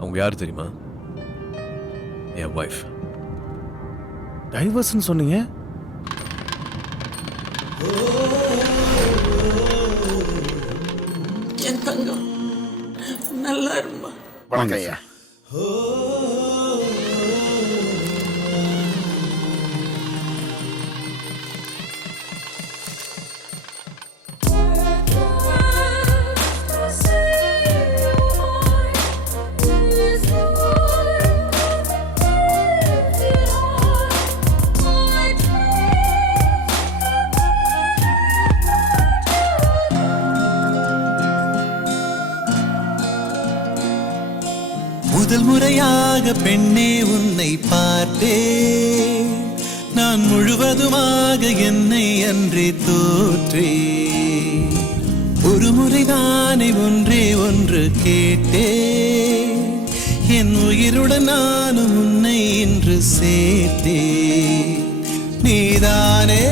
அவங்க யார் தெரியுமா? என் வைஃப். டைவர்ஸ்னு சொன்னீங்க? என் தங்கம் நல்லா இருமா. வணக்கம் ஐயா. முதல் முறையாக பெண்ணே உன்னை பார்த்தேன், நான் முழுவதுமாக என்னை அன்றே தோற்றேன். ஒரு முறைதானே ஒன்றே ஒன்று கேட்டேன், என் உயிருடன் நானும் உன்னை இன்று சேர்த்தேன். நீதானே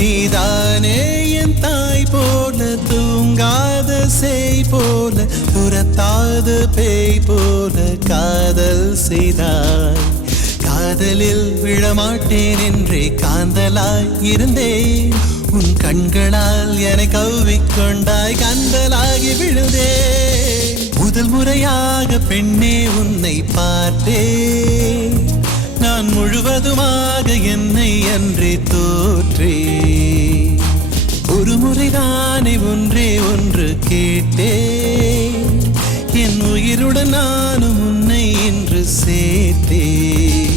நீதானே என் தாய் போல, தூங்காத சேய் போல, துரத்தாத பேய் போல காதல் செய்தாய். காதலில் விழமாட்டேன் என்றே காந்தலாய் இருந்தேன், உன் கண்களால் என்னை கவ்விக்கொண்டாய், கந்தலாகி விழுந்தேன். முதல் முறையாக பெண்ணே உன்னை பார்த்தேன், நான் முழுவதுமாக என்னை அன்றே தோற்றேன். ஒரு முறைதானே ஒன்றே ஒன்று கேட்டேன், என் உயிருடன் நானும் உன்னை இன்று சேர்த்தேன்.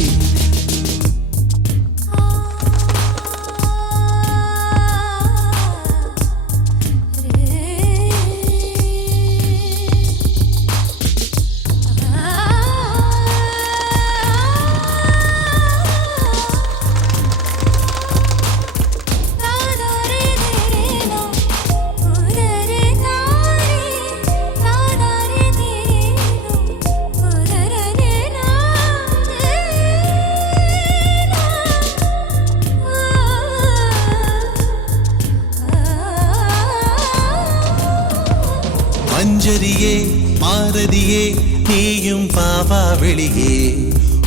மஞ்சரியே மாரதியே நீயும் பாவா வெளியே,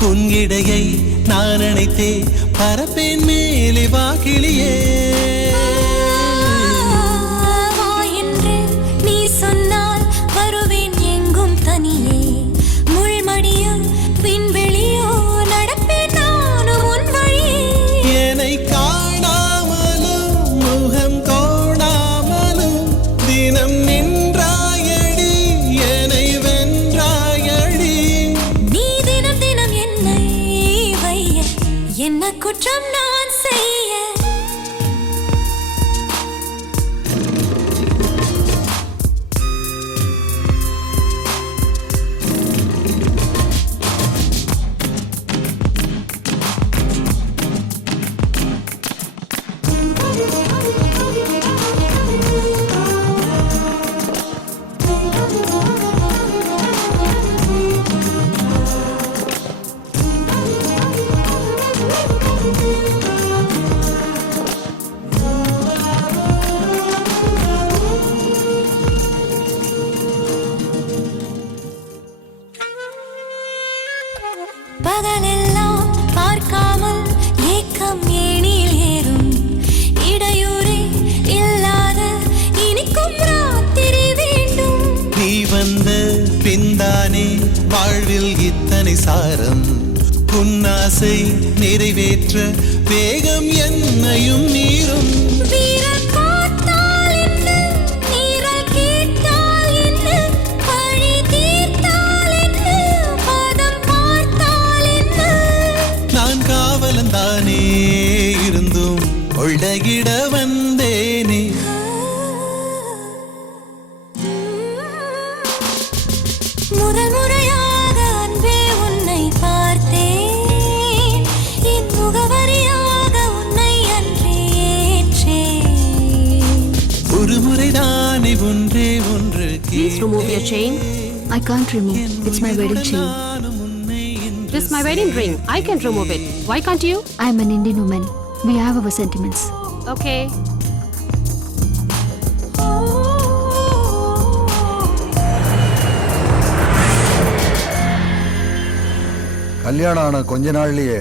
உன் இடையை நான் அணைத்தே பரப்பேன் மேலே வாக்கிளியே. நீ சொன்னால் வருவேன் எங்கும் தனியே, முள்மடியோ விண்வெளியோ நடப்பேன் நானும் உன் வழியே. என்னை காணாமலும் முகம் கோணாமலும் தினம் என்ன குற்றம் நான் செய்ய? பகலெல்லாம் பார்க்காமல் ஏக்கம் ஏனில் ஏறும், இடையூறே இல்லாத இனிக்கும் ராத்திரி வேண்டும். நீ வந்த பின்தானே வாழ்வில் இத்தனை சாரம், உன்னாசை நிறைவேற்ற வேகம் என்னையும் மீறும். தானே இருந்தும் ஒழுகிட வந்தேனே. முதல் முறையாக அன்பே உன்னை பார்த்தேன், என் முகவரியாக உன்னை அன்றே ஏற்றேன். ஒரு முறைதானே ஒன்றே ஒன்று. Please remove your chain. I can't remove. It's my wedding chain. This is my wedding ring. I can remove it. Why can't you? I'm an Indian woman. We have our sentiments. Okay. கல்யாணம் ஆன கொஞ்ச நாள்லயே